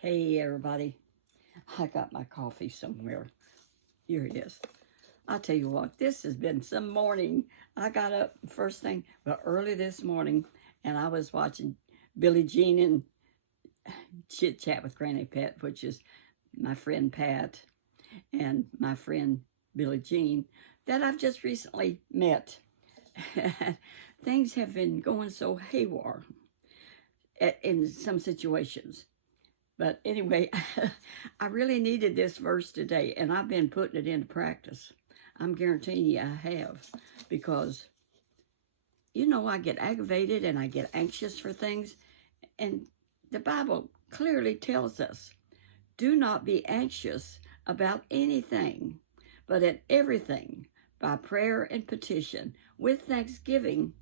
Hey everybody, I got my coffee somewhere. Here it is. I'll tell you what, this has been some morning. I got up first thing, early this morning, and I was watching Billie Jean and Chit Chat with Granny Pat, which is my friend Pat and my friend Billie Jean that I've just recently met. Things have been going so haywire in some situations. But anyway, I really needed this verse today, and I've been putting it into practice. I'm guaranteeing you I have, because, I get aggravated and I get anxious for things, and the Bible clearly tells us, do not be anxious about anything, but in everything, by prayer and petition, with thanksgiving,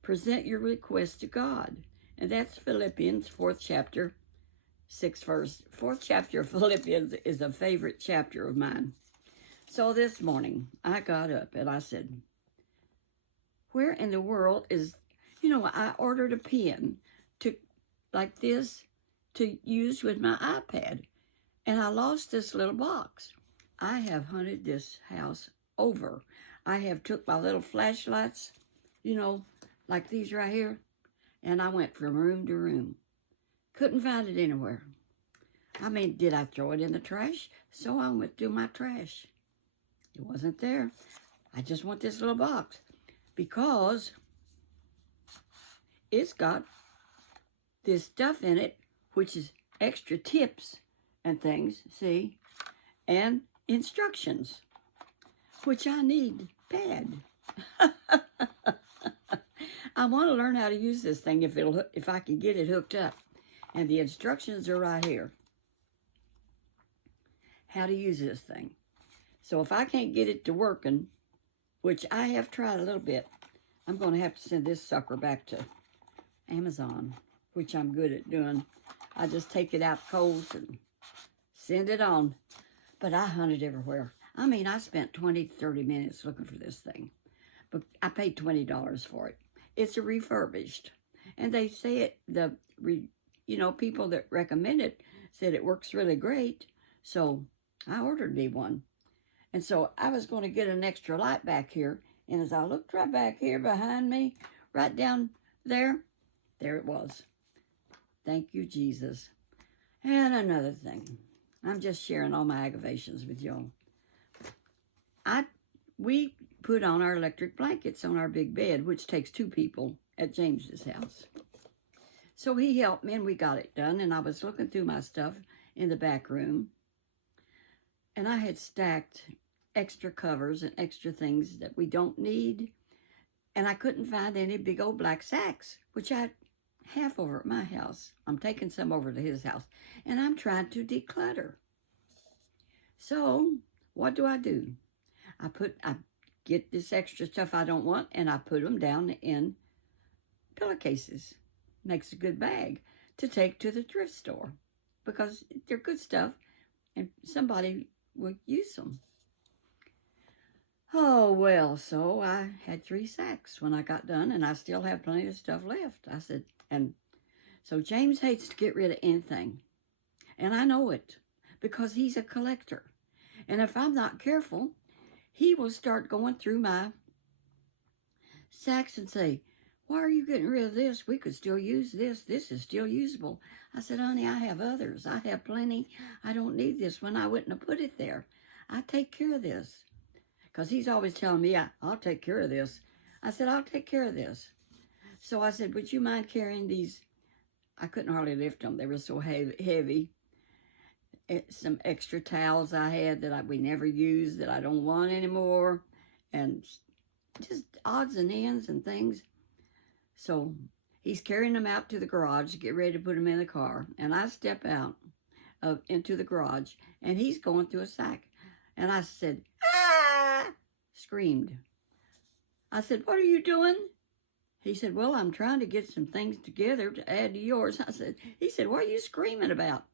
present your request to God. And that's Philippians 4th chapter. 6th verse. 4th chapter of Philippians is a favorite chapter of mine. So this morning, I got up and I said, where in the world is, I ordered a pen like this to use with my iPad, and I lost this little box. I have hunted this house over. I have took my little flashlights, like these right here, and I went from room to room. Couldn't find it anywhere. I mean, did I throw it in the trash? So I went through my trash. It wasn't there. I just want this little box because it's got this stuff in it, which is extra tips and things, see, and instructions, which I need bad. I want to learn how to use this thing if I can get it hooked up. And the instructions are right here. How to use this thing. So if I can't get it to working, which I have tried a little bit, I'm going to have to send this sucker back to Amazon, which I'm good at doing. I just take it out cold and send it on. But I hunted everywhere. I mean, I spent 20, 30 minutes looking for this thing. But I paid $20 for it. It's a refurbished. And they say people that recommend it said it works really great. So I ordered me one. And so I was going to get an extra light back here. And as I looked right back here behind me, right down there it was. Thank you, Jesus. And another thing. I'm just sharing all my aggravations with y'all. We put on our electric blankets on our big bed, which takes 2 people at James's house. So he helped me and we got it done. And I was looking through my stuff in the back room. And I had stacked extra covers and extra things that we don't need. And I couldn't find any big old black sacks, which I have over at my house. I'm taking some over to his house. And I'm trying to declutter. So what do? I get this extra stuff I don't want and I put them down in pillowcases. Makes a good bag to take to the thrift store because they're good stuff and somebody would use them. Oh, well, so I had 3 sacks when I got done and I still have plenty of stuff left. I said, and so James hates to get rid of anything. And I know it because he's a collector. And if I'm not careful, he will start going through my sacks and say, why are you getting rid of this? We could still use this. This is still usable. I said, honey, I have others. I have plenty. I don't need this one. I wouldn't have put it there. I take care of this. Because he's always telling me, I'll take care of this. I said, I'll take care of this. So I said, would you mind carrying these? I couldn't hardly lift them. They were so heavy. Some extra towels I had that we never used that I don't want anymore. And just odds and ends and things. So he's carrying them out to the garage to get ready to put them in the car. And I step out into the garage and he's going through a sack. And I said, ah! Screamed. I said, what are you doing? He said, well, I'm trying to get some things together to add to yours. He said, what are you screaming about?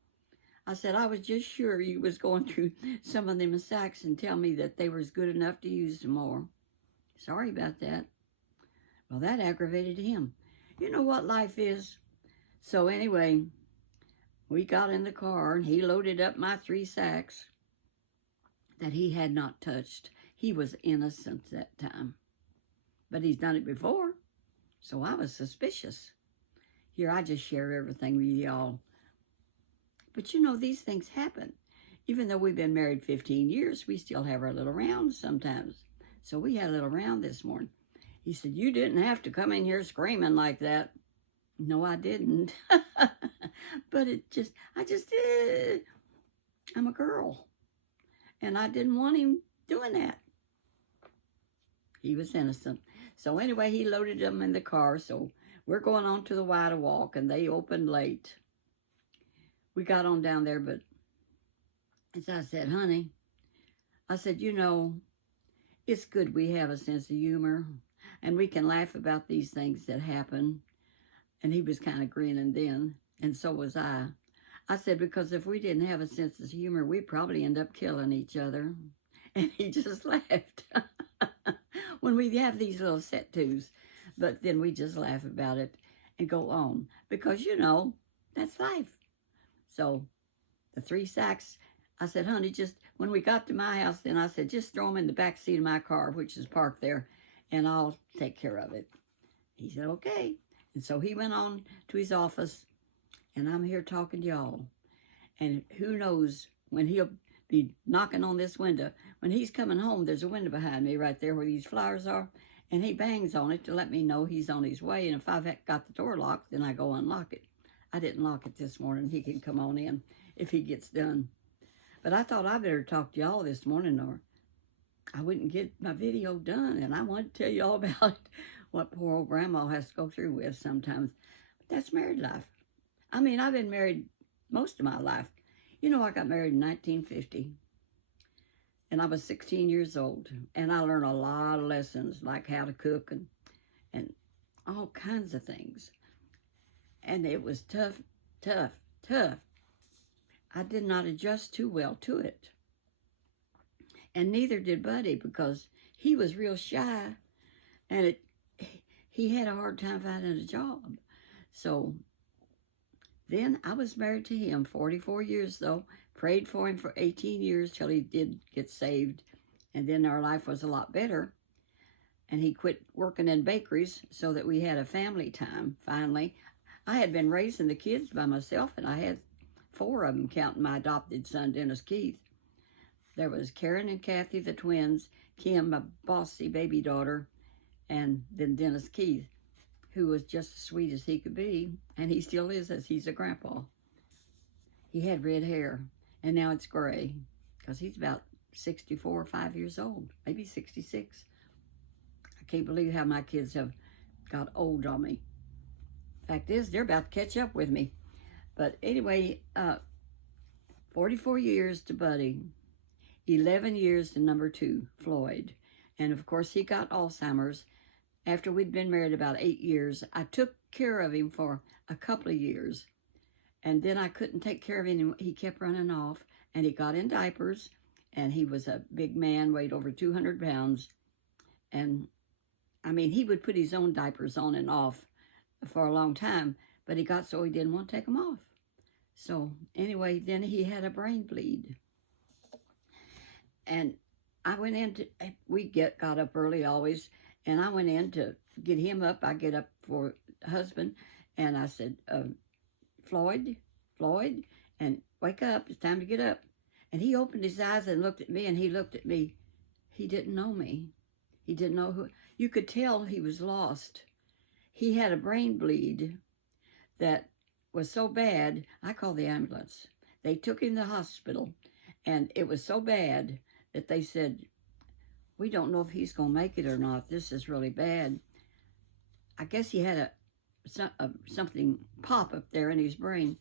I said, I was just sure you was going through some of them sacks and tell me that they was good enough to use some more. Sorry about that. Well, that aggravated him. You know what life is. So anyway, we got in the car and he loaded up my 3 sacks that he had not touched. He was innocent that time, but he's done it before, so I was suspicious. Here, I just share everything with y'all. But you know, these things happen. Even though we've been married 15 years, we still have our little rounds sometimes. So we had a little round this morning. He said, you didn't have to come in here screaming like that. No, I didn't. But I just did. I'm a girl. And I didn't want him doing that. He was innocent. So anyway, he loaded them in the car. So we're going on to the Wide Walk, and they opened late. We got on down there, but as I said, honey, I said, you know, it's good we have a sense of humor, and we can laugh about these things that happen. And he was kind of grinning then, and so was I. I said, because if we didn't have a sense of humor, we'd probably end up killing each other. And he just laughed when we have these little set-tos. But then we just laugh about it and go on, because, you know, that's life. So the 3 sacks, I said, honey, just when we got to my house, then I said, just throw them in the back seat of my car, which is parked there, and I'll take care of it. He said, okay. And so he went on to his office, and I'm here talking to y'all. And who knows when he'll be knocking on this window. When he's coming home, there's a window behind me right there where these flowers are, and he bangs on it to let me know he's on his way. And if I've got the door locked, then I go unlock it. I didn't lock it this morning. He can come on in if he gets done. But I thought I better talk to y'all this morning, or I wouldn't get my video done. And I want to tell you all about what poor old grandma has to go through with sometimes. But that's married life. I mean, I've been married most of my life. You know, I got married in 1950. And I was 16 years old. And I learned a lot of lessons, like how to cook and all kinds of things. And it was tough, tough, tough. I did not adjust too well to it. And neither did Buddy, because he was real shy, and he had a hard time finding a job. So then I was married to him 44 years, though. Prayed for him for 18 years till he did get saved. And then our life was a lot better. And he quit working in bakeries so that we had a family time, finally. I had been raising the kids by myself, and I had 4 of them, counting my adopted son, Dennis Keith. There was Karen and Kathy, the twins, Kim, my bossy baby daughter, and then Dennis Keith, who was just as sweet as he could be, and he still is, as he's a grandpa. He had red hair, and now it's gray, because he's about 64 or 5 years old, maybe 66. I can't believe how my kids have got old on me. Fact is, they're about to catch up with me. But anyway, 44 years to Buddy, 11 years to number 2, Floyd. And of course, he got Alzheimer's. After we'd been married about 8 years, I took care of him for a couple of years. And then I couldn't take care of him. He kept running off, and he got in diapers. And he was a big man, weighed over 200 pounds. And, I mean, he would put his own diapers on and off for a long time, but he got so he didn't want to take them off. So anyway, then he had a brain bleed. And I went in to, got up early always, and I went in to get him up. I get up for husband, and I said, Floyd, and wake up, it's time to get up. And he opened his eyes and looked at me, and he looked at me. He didn't know me. He didn't know who. You could tell he was lost. He had a brain bleed that was so bad, I called the ambulance. They took him to the hospital, and it was so bad that they said, we don't know if he's going to make it or not. This is really bad. I guess he had something pop up there in his brain.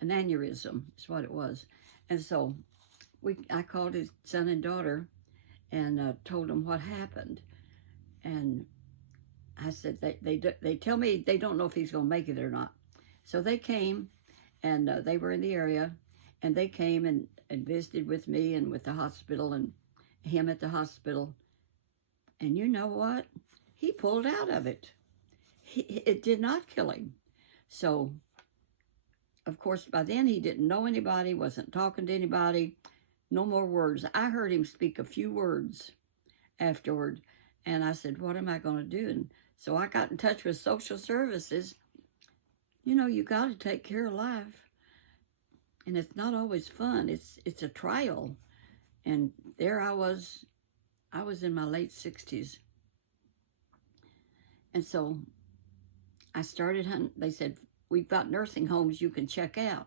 An aneurysm is what it was. And so I called his son and daughter and told them what happened. And I said, they tell me they don't know if he's going to make it or not. So they came, and they were in the area, and they came and visited with me and with the hospital and him at the hospital. And you know what? He pulled out of it. It did not kill him. So of course, by then he didn't know anybody, wasn't talking to anybody, no more words. I heard him speak a few words afterward, and I said, what am I going to do? And so I got in touch with social services. You know, you got to take care of life, and it's not always fun. It's a trial. And there I was in my late 60s. And so I started hunting. They said, we've got nursing homes you can check out.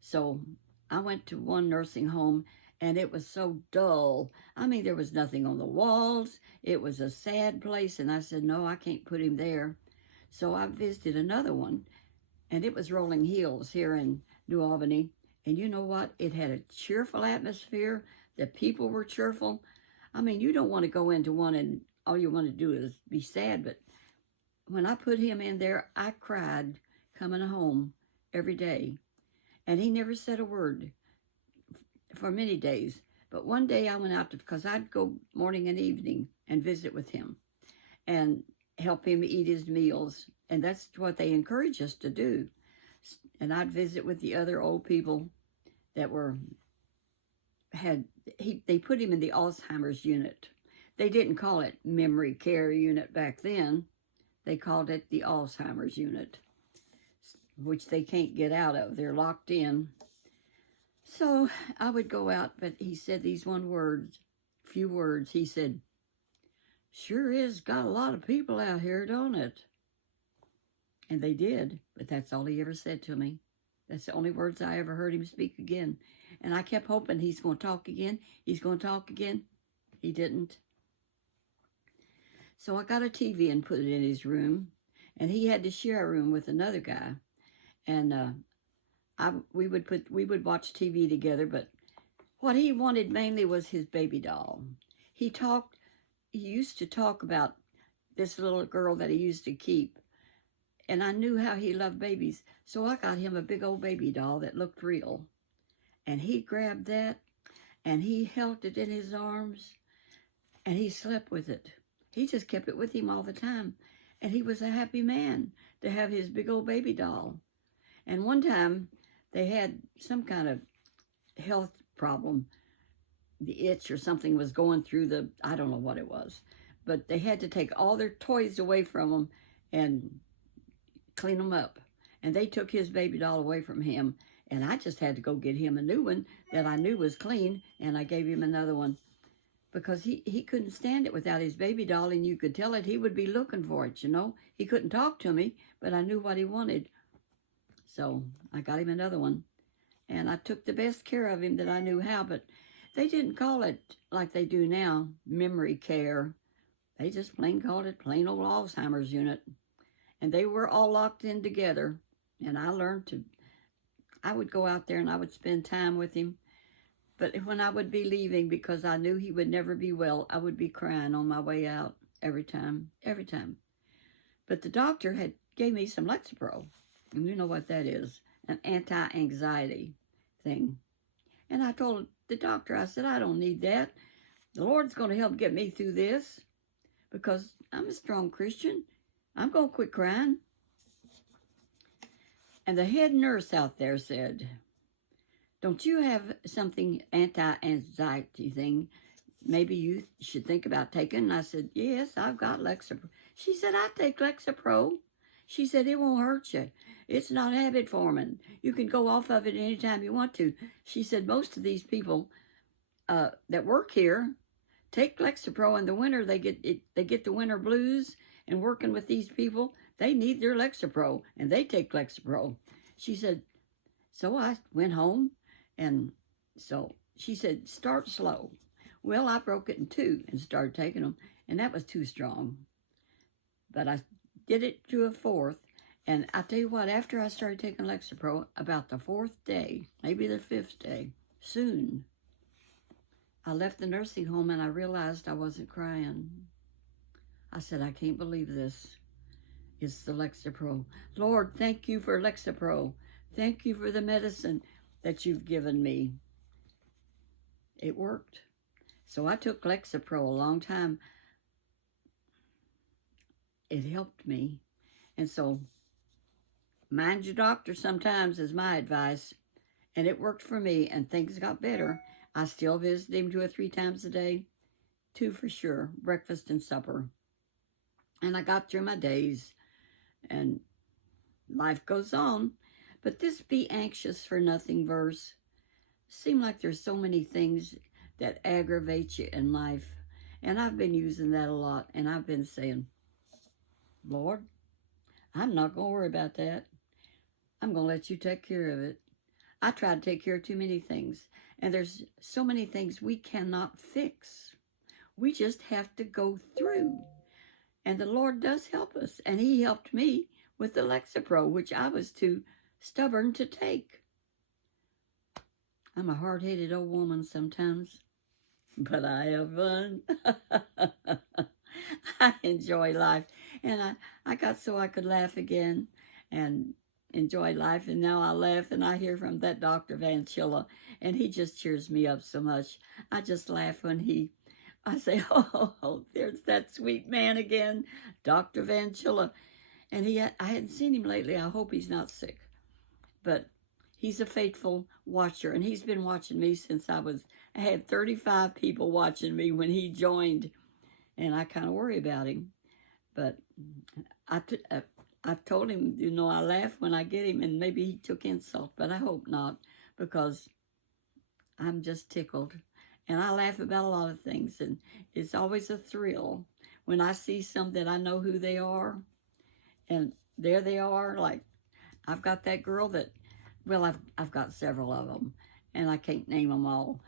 So I went to one nursing home, and it was so dull. I mean, there was nothing on the walls. It was a sad place, and I said, no, I can't put him there. So I visited another one, and it was Rolling Hills here in New Albany. And you know what? It had a cheerful atmosphere. The people were cheerful. I mean, you don't want to go into one and all you want to do is be sad, but when I put him in there, I cried coming home every day. And he never said a word for many days. But one day I went out because I'd go morning and evening and visit with him and help him eat his meals. And that's what they encourage us to do. And I'd visit with the other old people that they put him in the Alzheimer's unit. They didn't call it memory care unit back then. They called it the Alzheimer's unit, which they can't get out of. They're locked in. So I would go out, but he said these few words. He said, sure is got a lot of people out here, don't it? And they did, but that's all he ever said to me. That's the only words I ever heard him speak again. And I kept hoping he's going to talk again. He's going to talk again. He didn't. So I got a TV and put it in his room. And he had to share a room with another guy. And we would watch TV together. But what he wanted mainly was his baby doll. He used to talk about this little girl that he used to keep. And I knew how he loved babies. So I got him a big old baby doll that looked real. And he grabbed that, and he held it in his arms, and he slept with it. He just kept it with him all the time. And he was a happy man to have his big old baby doll. And one time, they had some kind of health problem. The itch or something was going through I don't know what it was. But they had to take all their toys away from him and clean them up. And they took his baby doll away from him. And I just had to go get him a new one that I knew was clean, and I gave him another one because he couldn't stand it without his baby doll, and you could tell it he would be looking for it, you know. He couldn't talk to me, but I knew what he wanted. So I got him another one, and I took the best care of him that I knew how, but they didn't call it like they do now, memory care. They just plain called it plain old Alzheimer's unit, and they were all locked in together, and I would go out there and I would spend time with him. But when I would be leaving, because I knew he would never be well, I would be crying on my way out every time. But the doctor gave me some Lexapro. And you know what that is, an anti-anxiety thing. And I told the doctor, I said, I don't need that. The Lord's going to help get me through this because I'm a strong Christian. I'm going to quit crying. And the head nurse out there said, don't you have something anti-anxiety thing maybe you should think about taking? And I said, yes, I've got Lexapro. She said, I take Lexapro. She said, it won't hurt you. It's not habit forming. You can go off of it anytime you want to. She said, most of these people that work here take Lexapro in the winter. They get the winter blues, and working with these people, they need their Lexapro, and they take Lexapro. She said, so I went home, and so she said, start slow. Well, I broke it in two and started taking them, and that was too strong. But I did it to a fourth, and I tell you what, after I started taking Lexapro, about the fourth day, maybe the fifth day, soon, I left the nursing home, and I realized I wasn't crying. I said, I can't believe this. It's the Lexapro. Lord, thank you for Lexapro. Thank you for the medicine that you've given me. It worked. So I took Lexapro a long time. It helped me. And so Mind your doctor sometimes is my advice. And it worked for me, and things got better. I still visit him 2 or 3 times a day. 2 for sure, breakfast and supper. And I got through my days, and life goes on. But this be anxious for nothing verse seem like there's so many things that aggravate you in life. And I've been using that a lot, and I've been saying, Lord, I'm not going to worry about that. I'm going to let you take care of it. I try to take care of too many things, and there's so many things we cannot fix. We just have to go through, and the Lord does help us, and he helped me with the Lexapro, which I was too stubborn to take. I'm a hard-headed old woman sometimes, but I have fun. I enjoy life, and I got so I could laugh again, and enjoy life, and now I laugh, and I hear from that Dr. Van Chilla, and he just cheers me up so much. I just laugh when I say, oh, there's that sweet man again, Dr. Van Chilla. And I hadn't seen him lately. I hope he's not sick. But he's a faithful watcher, and he's been watching me since I had 35 people watching me when he joined, and I kind of worry about him. But I've told him, I laugh when I get him, and maybe he took insult, but I hope not, because I'm just tickled. And I laugh about a lot of things, and it's always a thrill when I see some that I know who they are, and there they are. Like, I've got that girl that, well, I've got several of them, and I can't name them all,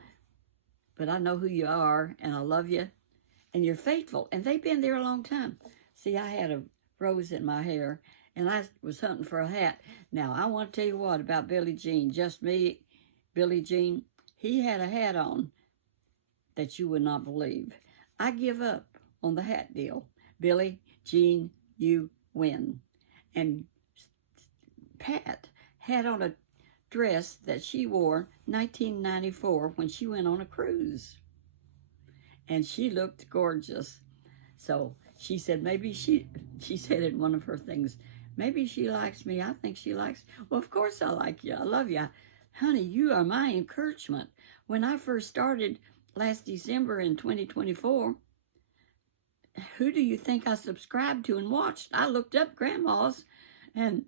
but I know who you are, and I love you, and you're faithful, and they've been there a long time. See, I had a rose in my hair, and I was hunting for a hat. Now, I want to tell you what about Billie Jean. Just me, Billie Jean. He had a hat on that you would not believe. I give up on the hat deal. Billie Jean, you win. And Pat had on a dress that she wore 1994 when she went on a cruise. And she looked gorgeous. So she said, maybe she said in one of her things, maybe she likes me. I think she likes, well, of course I like you. I love you. Honey, you are my encouragement. When I first started last December in 2024, who do you think I subscribed to and watched? I looked up grandmas, and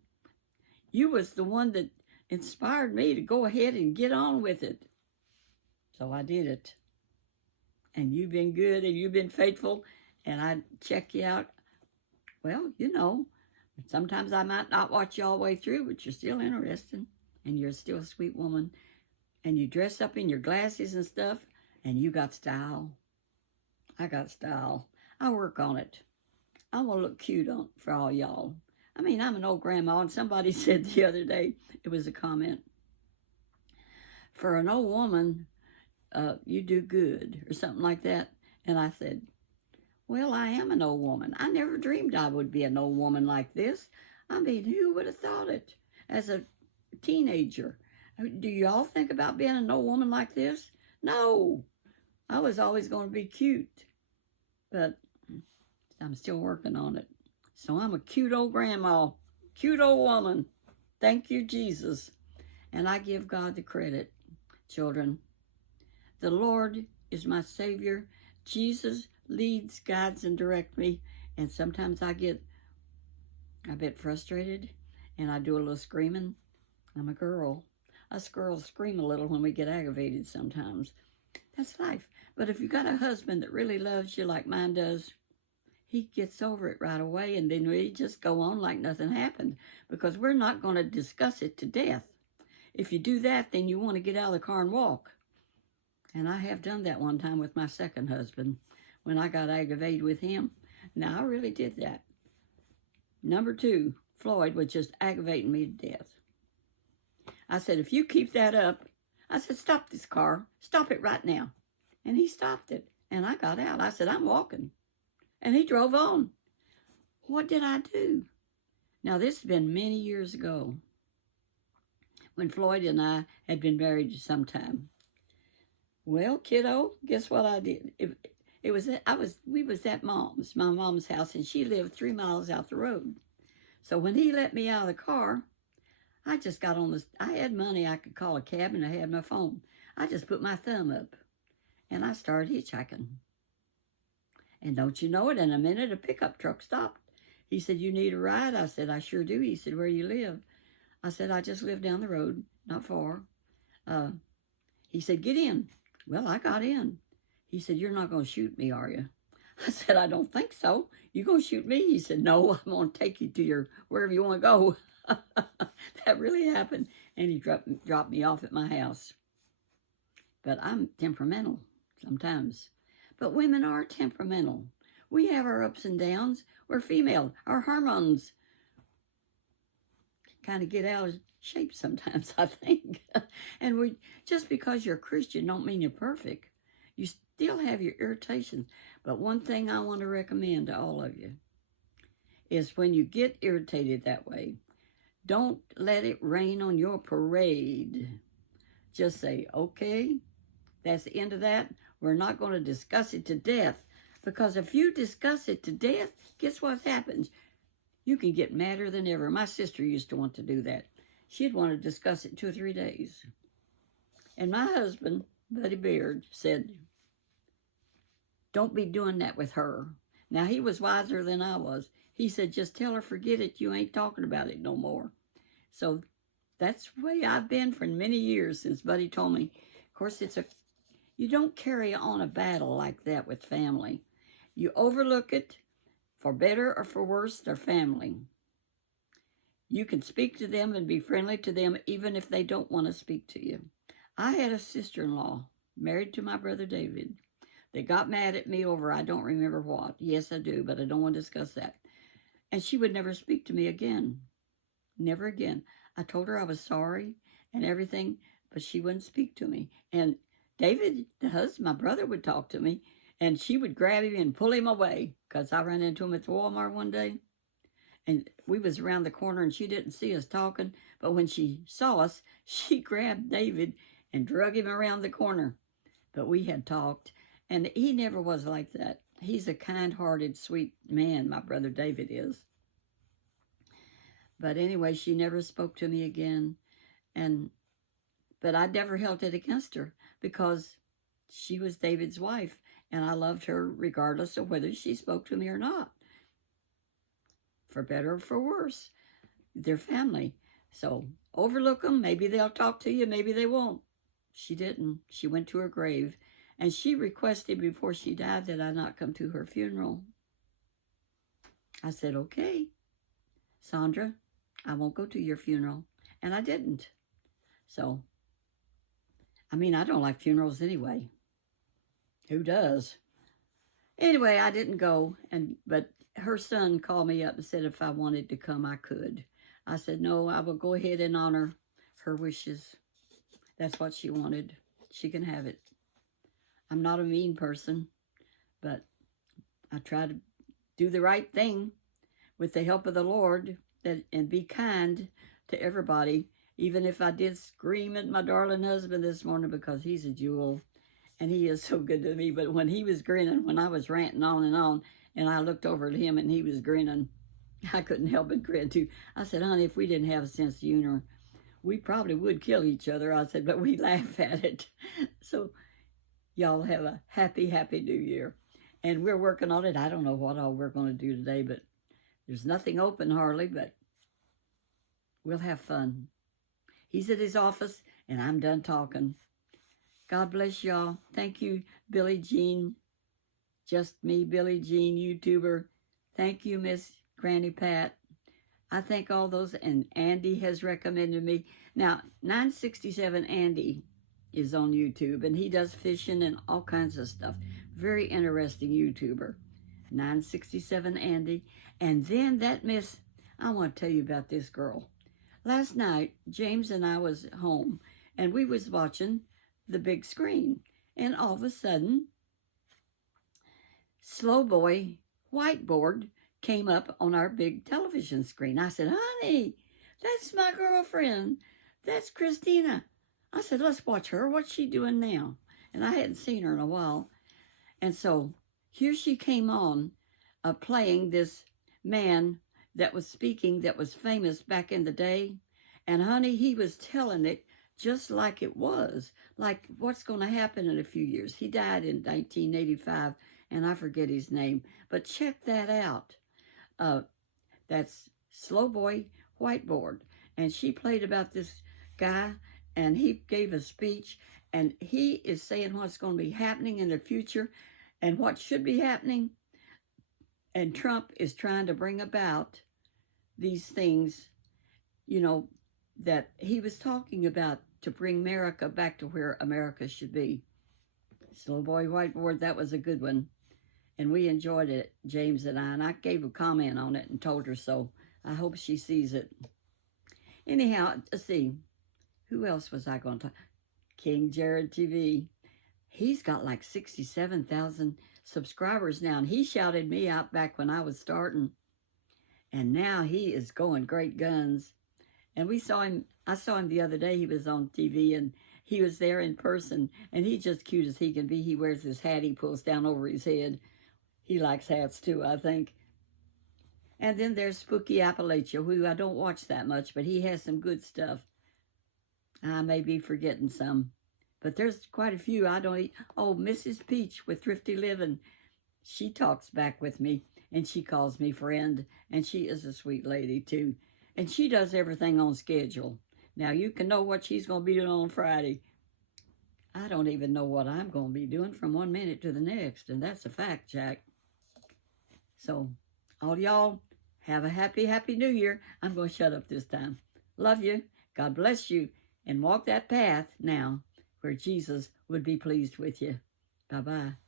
you was the one that inspired me to go ahead and get on with it. So I did it. And you've been good, and you've been faithful, and I check you out. Well, sometimes I might not watch you all the way through, but you're still interesting, and you're still a sweet woman, and you dress up in your glasses and stuff, and you got style. I got style. I work on it. I want to look cute for all y'all. I mean, I'm an old grandma, and somebody said the other day, it was a comment, for an old woman, you do good, or something like that. And I said, well, I am an old woman. I never dreamed I would be an old woman like this. I mean, who would have thought it as a teenager? Do you all think about being an old woman like this? No. I was always going to be cute, but I'm still working on it. So I'm a cute old grandma, cute old woman. Thank you, Jesus. And I give God the credit, children. The Lord is my Savior. Jesus leads, guides, and directs me. And sometimes I get a bit frustrated, and I do a little screaming. I'm a girl. Us girls scream a little when we get aggravated sometimes. That's life. But if you got a husband that really loves you like mine does, he gets over it right away, and then we just go on like nothing happened, because we're not going to discuss it to death. If you do that, then you want to get out of the car and walk. And I have done that one time with my second husband when I got aggravated with him. Now, I really did that. Number 2, Floyd was just aggravating me to death. I said, if you keep that up, I said, stop this car. Stop it right now. And he stopped it. And I got out. I said, I'm walking. And he drove on. What did I do? Now, this has been many years ago when Floyd and I had been married some time. Well, kiddo, guess what I did? We was at my mom's house, and she lived 3 miles out the road. So when he let me out of the car, I just got on this. I had money. I could call a cab and I had my phone. I just put my thumb up and I started hitchhiking. And don't you know it, in a minute, a pickup truck stopped. He said, "You need a ride?" I said, "I sure do." He said, "Where you live?" I said, "I just live down the road, not far." He said, "Get in." Well, I got in. He said, "You're not going to shoot me, are you?" I said, "I don't think so. You going to shoot me?" He said, "No, I'm going to take you to your wherever you want to go." That really happened. And he dropped me off at my house. But I'm temperamental sometimes. But women are temperamental. We have our ups and downs. We're female. Our hormones kind of get out of shape sometimes, I think. And just because you're a Christian don't mean you're perfect. You still have your irritations. But one thing I want to recommend to all of you is when you get irritated that way, don't let it rain on your parade. Just say, "Okay, that's the end of that. We're not going to discuss it to death." Because if you discuss it to death, guess what happens? You can get madder than ever. My sister used to want to do that. She'd want to discuss it 2 or 3 days. And my husband, Buddy Baird, said, "Don't be doing that with her." Now, he was wiser than I was. He said, "Just tell her, forget it. You ain't talking about it no more." So that's the way I've been for many years since Buddy told me. Of course, you don't carry on a battle like that with family. You overlook it. For better or for worse, they're family. You can speak to them and be friendly to them even if they don't want to speak to you. I had a sister-in-law married to my brother David that got mad at me over I don't remember what. Yes, I do, but I don't want to discuss that. And she would never speak to me again. Never again. I told her I was sorry and everything, but she wouldn't speak to me. And David, the husband, my brother, would talk to me, and she would grab him and pull him away because I ran into him at the Walmart one day. And we was around the corner, and she didn't see us talking. But when she saw us, she grabbed David and drug him around the corner. But we had talked, and he never was like that. He's a kind-hearted, sweet man, my brother David is. But anyway, she never spoke to me again. But I never held it against her because she was David's wife, and I loved her regardless of whether she spoke to me or not. For better or for worse, they're family. So overlook them. Maybe they'll talk to you, maybe they won't. She didn't. She went to her grave, and she requested before she died that I not come to her funeral. I said, "Okay, Sandra, I won't go to your funeral." And I didn't. So, I mean, I don't like funerals anyway. Who does? Anyway, I didn't go, but her son called me up and said if I wanted to come, I could. I said, "No, I will go ahead and honor her wishes. That's what she wanted. She can have it." I'm not a mean person, but I try to do the right thing with the help of the Lord and be kind to everybody, even if I did scream at my darling husband this morning because he's a jewel and he is so good to me. But when he was grinning, when I was ranting on, and I looked over at him and he was grinning, I couldn't help but grin too. I said, "Honey, if we didn't have a sense of humor, we probably would kill each other." I said, "But we laugh at it." So y'all have a happy, happy New Year. And we're working on it. I don't know what all we're going to do today, but there's nothing open hardly, but we'll have fun. He's at his office, and I'm done talking. God bless y'all. Thank you, Billie Jean. Just me, Billie Jean, YouTuber. Thank you, Miss Granny Pat. I thank all those, and Andy has recommended me. Now, 967 Andy is on YouTube, and he does fishing and all kinds of stuff. Very interesting YouTuber. 967 Andy. And then that miss, I want to tell you about this girl. Last night, James and I was home, and we was watching the big screen. And all of a sudden, Slow Boy whiteboard came up on our big television screen. I said, "Honey, that's my girlfriend. That's Christina." I said, "Let's watch her. What's she doing now?" And I hadn't seen her in a while. And so here she came on playing this man that was speaking that was famous back in the day. And honey, he was telling it just like it was, like what's going to happen in a few years. He died in 1985, and I forget his name, but check that out. Uh, that's Slow Boy Whiteboard, and she played about this guy, and he gave a speech, and he is saying what's going to be happening in the future, and what should be happening. And Trump is trying to bring about these things, you know, that he was talking about to bring America back to where America should be. Slow Boy Whiteboard, that was a good one. And we enjoyed it, James and I gave a comment on it and told her so. I hope she sees it. Anyhow, let's see. Who else was I going to talk? King Jared TV. He's got like 67,000 subscribers now, and he shouted me out back when I was starting. And now he is going great guns. And we saw him, I saw him the other day. He was on TV, and he was there in person, and he's just cute as he can be. He wears his hat he pulls down over his head. He likes hats too, I think. And then there's Spooky Appalachia, who I don't watch that much, but he has some good stuff. I may be forgetting some, but there's quite a few I don't eat. Oh, Mrs. Peach with Thrifty Living. She talks back with me, and she calls me friend, and she is a sweet lady too. And she does everything on schedule. Now, you can know what she's going to be doing on Friday. I don't even know what I'm going to be doing from one minute to the next, and that's a fact, Jack. So, all y'all, have a happy, happy New Year. I'm going to shut up this time. Love you. God bless you. And walk that path now where Jesus would be pleased with you. Bye-bye.